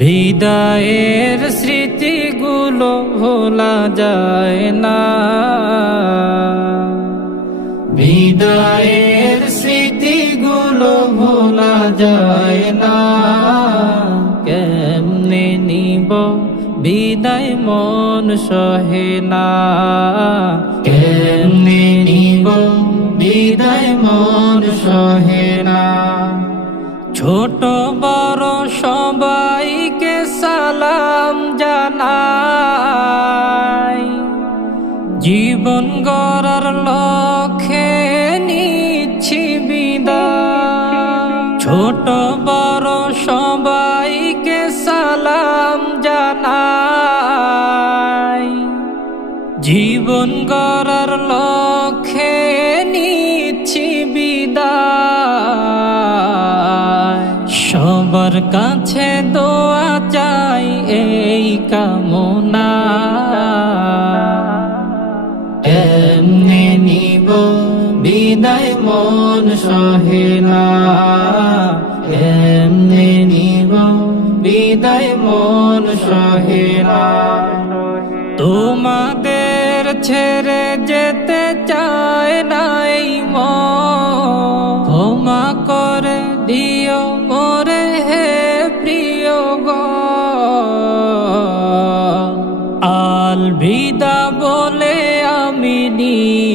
হৃদয়ের স্মৃতিগুলো ভোলা যায় না। হৃদয়ের স্মৃতিগুলো ভোলা যায় না। কেমনে নিব বিদায় মন সহে না। কেমনে নিব বিদায় মন সহে না। ছোট বড় লক্ষ্যে নিচ্ছি বিদায়। ছোট বড় সবাইকে সালাম জানাই। জীবন গড়ার লক্ষ্যে নিচ্ছি বিদায়। সবার কাছে দোয়া চাই এই কামনা। বিদায় মন সহে না। এমনি নিব, বিদায় মন সহে না। তোমাদের ছেড়ে যেতে চায় নাই ক্ষমা করে দিও মোরে হে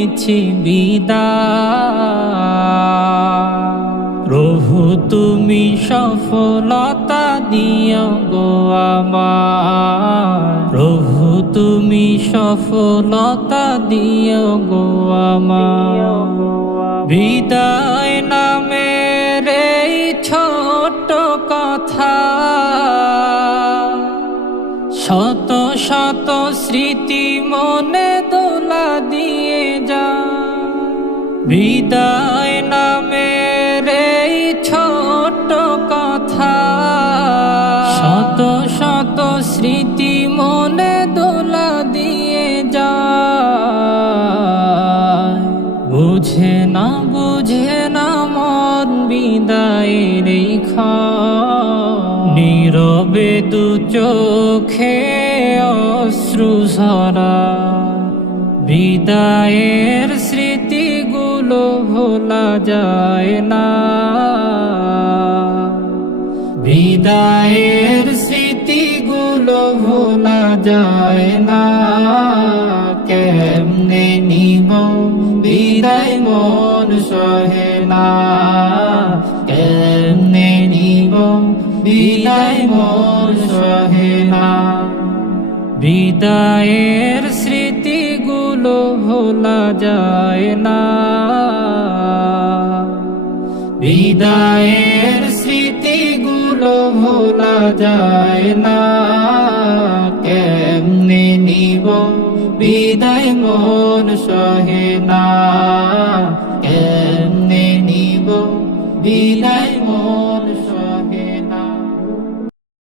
নিচ্ছি বিদা। প্রভু, তুমি সফলতা দিও গো আমার। প্রভু, তুমি সফলতা দিও গো আমার। বিদায় নামের এই ছোট কথা। শত শত স্মৃতি মনে বিদায় নামের এই ছোট কথা। শত শত স্মৃতি মনে দোলা দিয়ে যা বুঝে না বুঝে না মন বিদায়ের এই নীরবে দু চোখে অশ্রু ঝরা। বিদায়ের স্মৃতিগুলো ভোলা যায় না। বিদায়ের স্মৃতিগুলো ভোলা যায় না। কেমনে নিব বিদায় মন সহে না। কেমনে নিব বিদায় মন সহে না। বিদায়ের ভোলা যায় না। বিদায়ের স্মৃতিগুলো ভোলা যায় না। কেমনে নিব বিদায় মন সহে?